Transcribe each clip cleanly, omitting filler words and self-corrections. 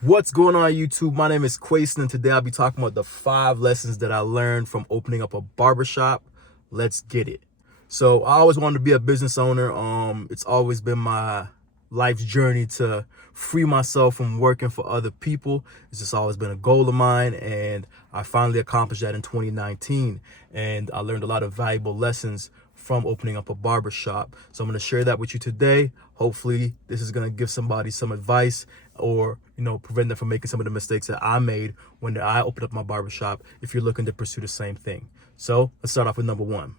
What's going on, YouTube? My name is Quason, and today I'll be talking about the 5 lessons that I learned from opening up a barbershop. Let's get it. So I always wanted to be a business owner. It's always been my life's journey to free myself from working for other people. It's just always been a goal of mine, and I finally accomplished that in 2019. And I learned a lot of valuable lessons from opening up a barbershop. So I'm going to share that with you today. Hopefully this is going to give somebody some advice or, prevent them from making some of the mistakes that I made when I opened up my barbershop if you're looking to pursue the same thing. So let's start off with number 1.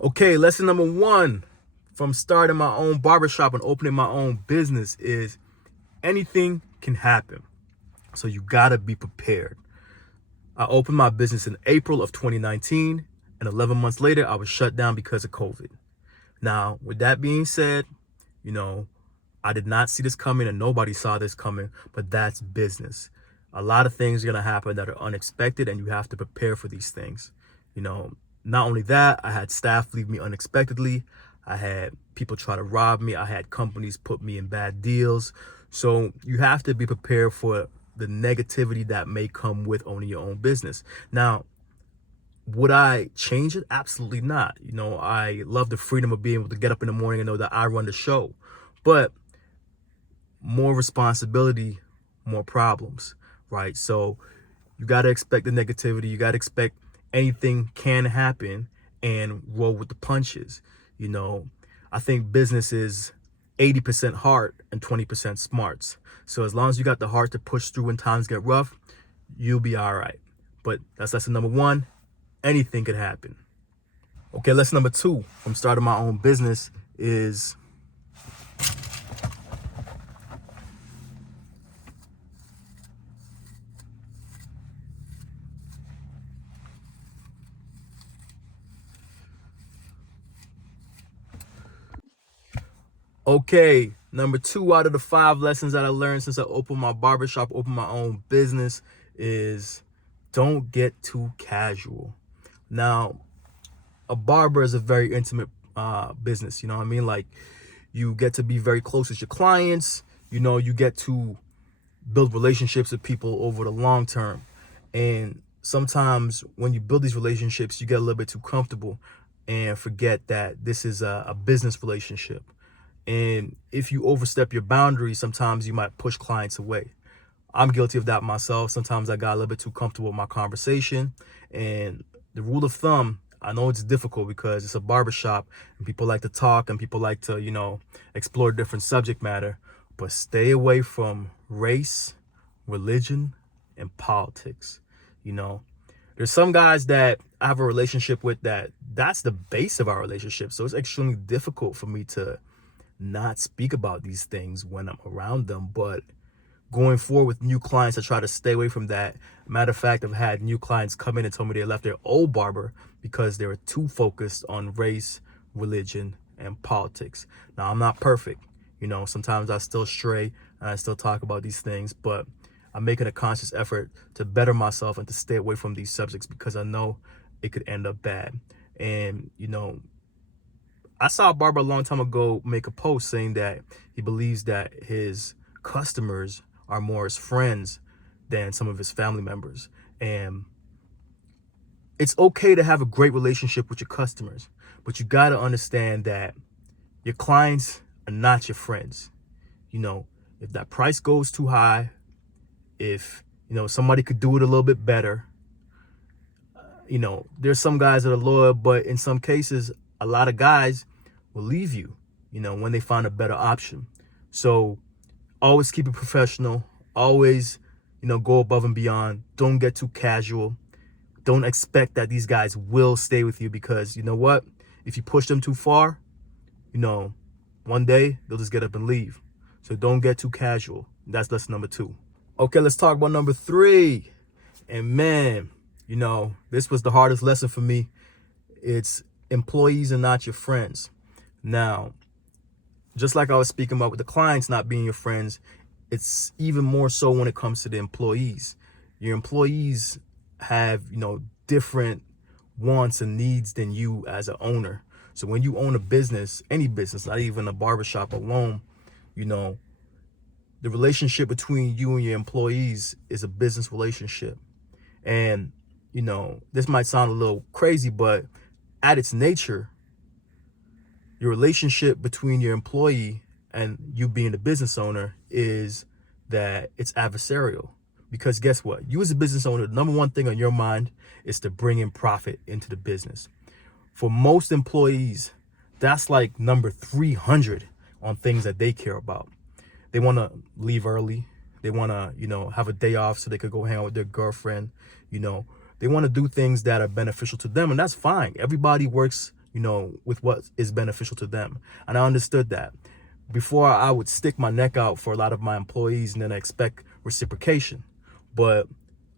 Okay, lesson number 1 from starting my own barbershop and opening my own business is anything can happen. So you gotta be prepared. I opened my business in April of 2019, and 11 months later, I was shut down because of COVID. Now, with that being said, I did not see this coming, and nobody saw this coming, but that's business. A lot of things are going to happen that are unexpected, and you have to prepare for these things. Not only that, I had staff leave me unexpectedly. I had people try to rob me. I had companies put me in bad deals. So you have to be prepared for the negativity that may come with owning your own business. Now, would I change it? Absolutely not. I love the freedom of being able to get up in the morning and know that I run the show. But more responsibility, more problems, right? So you got to expect the negativity. You got to expect anything can happen and roll with the punches. I think business is 80% heart and 20% smarts. So as long as you got the heart to push through when times get rough, you'll be all right. But that's lesson number 1. Anything could happen. Okay, lesson number 2 from starting my own business is okay, number 2 out of the 5 lessons that I learned since I opened my barbershop, opened my own business is don't get too casual. Now, a barber is a very intimate business, you know what I mean? Like, you get to be very close with your clients, you get to build relationships with people over the long term. And sometimes when you build these relationships, you get a little bit too comfortable and forget that this is a business relationship. And if you overstep your boundaries, sometimes you might push clients away. I'm guilty of that myself. Sometimes I got a little bit too comfortable with my conversation. And the rule of thumb, I know it's difficult because it's a barbershop and people like to talk and people like to, explore different subject matter, but stay away from race, religion, and politics. There's some guys that I have a relationship with that's the base of our relationship. So it's extremely difficult for me to not speak about these things when I'm around them. But going forward with new clients, I try to stay away from that. Matter of fact, I've had new clients come in and tell me they left their old barber because they were too focused on race, religion, and politics. Now, I'm not perfect. Sometimes I still stray and I still talk about these things, but I'm making a conscious effort to better myself and to stay away from these subjects because I know it could end up bad. And, I saw a barber a long time ago make a post saying that he believes that his customers are more his friends than some of his family members. And it's okay to have a great relationship with your customers, but you got to understand that your clients are not your friends. If that price goes too high, if, somebody could do it a little bit better, there's some guys that are loyal, but in some cases, a lot of guys will leave you, when they find a better option. So always keep it professional. Always, go above and beyond. Don't get too casual. Don't expect that these guys will stay with you because you know what? If you push them too far, one day they'll just get up and leave. So don't get too casual. That's lesson number 2. Okay, let's talk about number 3. And man, this was the hardest lesson for me. It's employees are not your friends. Now, just like I was speaking about with the clients not being your friends, it's even more so when it comes to the employees. Your employees have, different wants and needs than you as an owner. So when you own a business, any business, not even a barbershop alone, the relationship between you and your employees is a business relationship. And, this might sound a little crazy, but at its nature, your relationship between your employee and you being the business owner is that it's adversarial. Because guess what? You as a business owner, the number one thing on your mind is to bring in profit into the business. For most employees, that's like number 300 on things that they care about. They want to leave early. They want to, have a day off so they could go hang out with their girlfriend. They want to do things that are beneficial to them, and that's fine. Everybody works, with what is beneficial to them. And I understood that. Before, I would stick my neck out for a lot of my employees and then expect reciprocation. But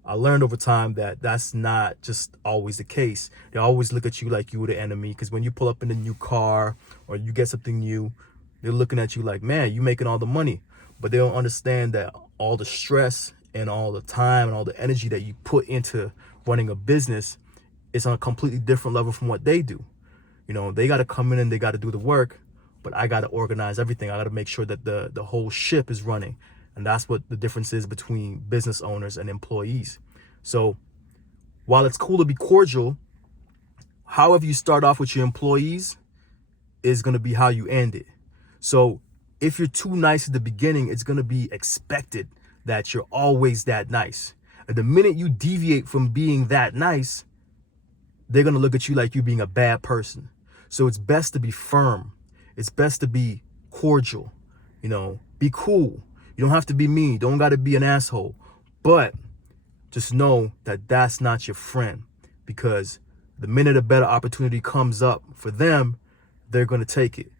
I learned over time that that's not just always the case. They always look at you like you were the enemy, because when you pull up in a new car or you get something new, they're looking at you like, man, you making all the money. But they don't understand that all the stress and all the time and all the energy that you put into running a business is on a completely different level from what they do. They got to come in and they got to do the work, but I got to organize everything. I got to make sure that the whole ship is running. And that's what the difference is between business owners and employees. So while it's cool to be cordial, however you start off with your employees is going to be how you end it. So if you're too nice at the beginning, it's going to be expected that you're always that nice. And the minute you deviate from being that nice, they're going to look at you like you being a bad person. So it's best to be firm. It's best to be cordial. Be cool. You don't have to be mean. Don't got to be an asshole. But just know that that's not your friend, because the minute a better opportunity comes up for them, they're going to take it.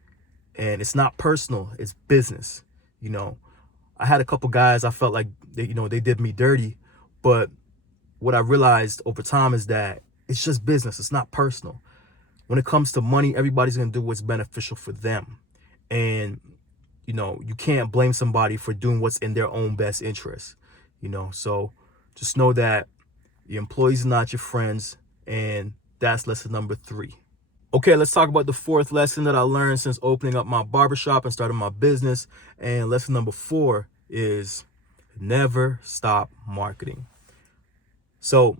And it's not personal. It's business. I had a couple guys I felt like they did me dirty. But what I realized over time is that it's just business. It's not personal. When it comes to money, everybody's going to do what's beneficial for them. And you can't blame somebody for doing what's in their own best interest, so just know that your employees are not your friends, and that's lesson number 3. Okay, let's talk about the 4th lesson that I learned since opening up my barbershop and starting my business. And lesson number 4 is never stop marketing. So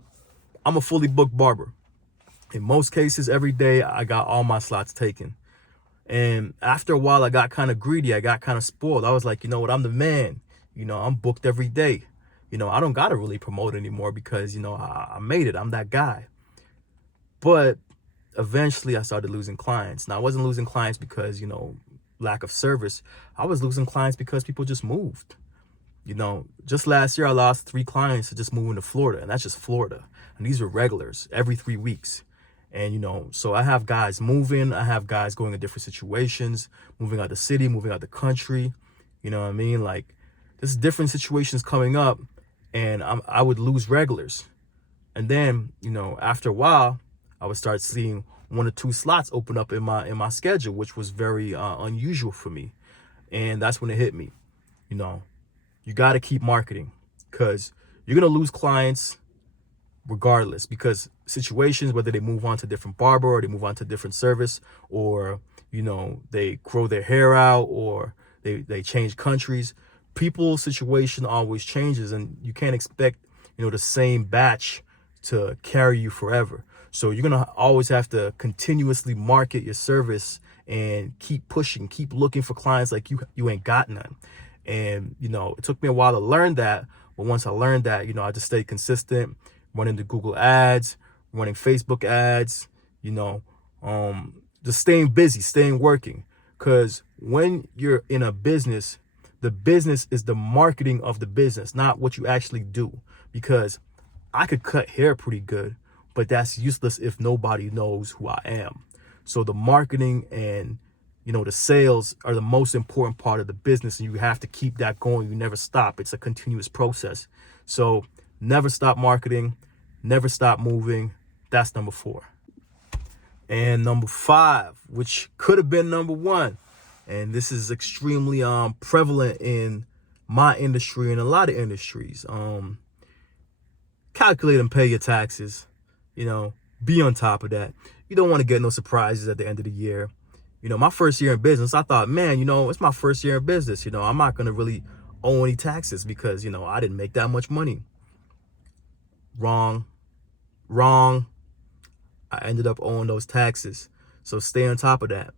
I'm a fully booked barber. In most cases, every day I got all my slots taken. And after a while, I got kind of greedy. I got kind of spoiled. I was like, you know what? I'm the man. I'm booked every day. I don't got to really promote anymore because, I made it. I'm that guy. But eventually I started losing clients. Now, I wasn't losing clients because, lack of service. I was losing clients because people just moved. Just last year, I lost 3 clients to just moving to Florida. And that's just Florida. And these are regulars every 3 weeks. And, so I have guys moving. I have guys going in different situations, moving out the city, moving out the country. You know what I mean? Like, there's different situations coming up, and I would lose regulars. And then, after a while, I would start seeing 1 or 2 slots open up in my schedule, which was very unusual for me. And that's when it hit me. You got to keep marketing, because you're going to lose clients regardless, because situations, whether they move on to different barber or they move on to different service, or they grow their hair out, or they change countries, people's situation always changes, and you can't expect the same batch to carry you forever. So you're gonna always have to continuously market your service and keep pushing, keep looking for clients like you ain't got none. And it took me a while to learn that, but once I learned that, I just stayed consistent, running the Google ads, running Facebook ads, just staying busy, staying working. Because when you're in a business, the business is the marketing of the business, not what you actually do. Because I could cut hair pretty good, but that's useless if nobody knows who I am. So the marketing and the sales are the most important part of the business, and you have to keep that going. You never stop. It's a continuous process. So never stop marketing, never stop moving. That's number 4. And number 5, which could have been number 1, and this is extremely prevalent in my industry and a lot of industries. Calculate and pay your taxes. Be on top of that. You don't want to get no surprises at the end of the year. My first year in business, I thought, man, it's my first year in business. I'm not going to really owe any taxes because, you know, I didn't make that much money. Wrong. Wrong. I ended up owing those taxes. So stay on top of that.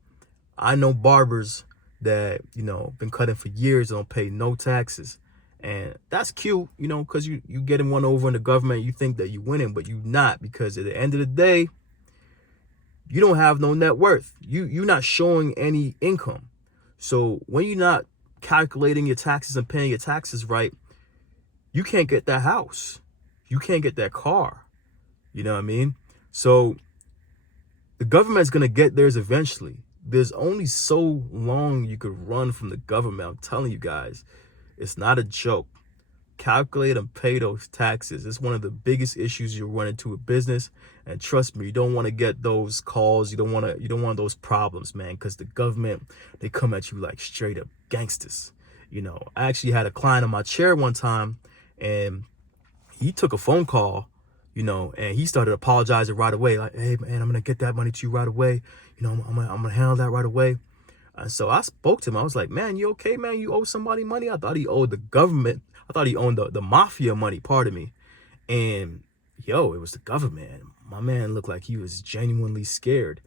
I know barbers that, you know, been cutting for years, don't pay no taxes. And that's cute, you know, because you getting one over in the government. You think that you winning, but you not, because at the end of the day, you don't have no net worth. You're not showing any income. So when you're not calculating your taxes and paying your taxes right, you can't get that house. You can't get that car. You know what I mean? So the government's going to get theirs eventually. There's only so long you could run from the government. I'm telling you guys, it's not a joke. Calculate and pay those taxes. It's one of the biggest issues you run into a business. And trust me, you don't want to get those calls. You don't want those problems, man, because the government, they come at you like straight up gangsters. You know, I actually had a client in my chair one time, and he took a phone call, you know, and he started apologizing right away. Like, hey, man, I'm going to get that money to you right away. You know, I'm going to handle that right away. And so I spoke to him. I was like, man, you okay, man? You owe somebody money? I thought he owed the government. I thought he owed the mafia money, pardon me. And, yo, it was the government. My man looked like he was genuinely scared,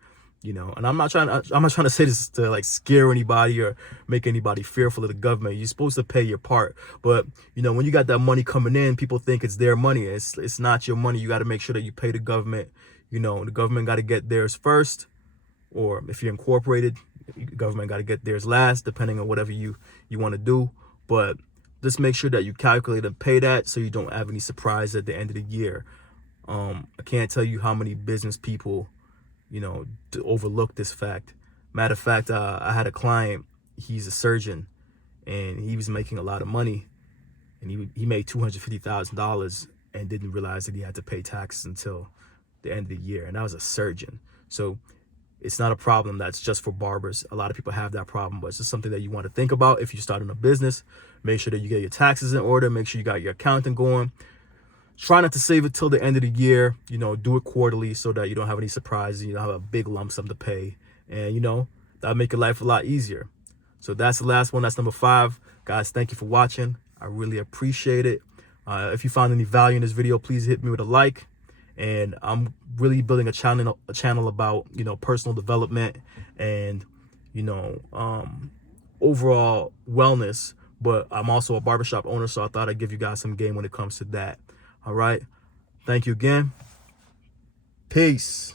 you know. And I'm not trying to say this to, like, scare anybody or make anybody fearful of the government. You're supposed to pay your part. But, you know, when you got that money coming in, people think it's their money. It's not your money. You got to make sure that you pay the government. You know, the government got to get theirs first. Or if you're incorporated, the government got to get theirs last, depending on whatever you want to do. But just make sure that you calculate and pay that so you don't have any surprise at the end of the year. I can't tell you how many business people, you know, overlook this fact. Matter of fact, I had a client, he's a surgeon, and he was making a lot of money, and he made $250,000 and didn't realize that he had to pay taxes until the end of the year. And that was a surgeon. So it's not a problem that's just for barbers. A lot of people have that problem, but it's just something that you want to think about if you're starting a business. Make sure that you get your taxes in order. Make sure you got your accounting going. Try not to save it till the end of the year. You know, do it quarterly so that you don't have any surprises. You don't have a big lump sum to pay. And, you know, that'll make your life a lot easier. So that's the last one. That's number 5. Guys, thank you for watching. I really appreciate it. If you found any value in this video, please hit me with a like. And I'm really building a channel about, you know, personal development and, you know, overall wellness. But I'm also a barbershop owner, so I thought I'd give you guys some game when it comes to that. All right. Thank you again. Peace.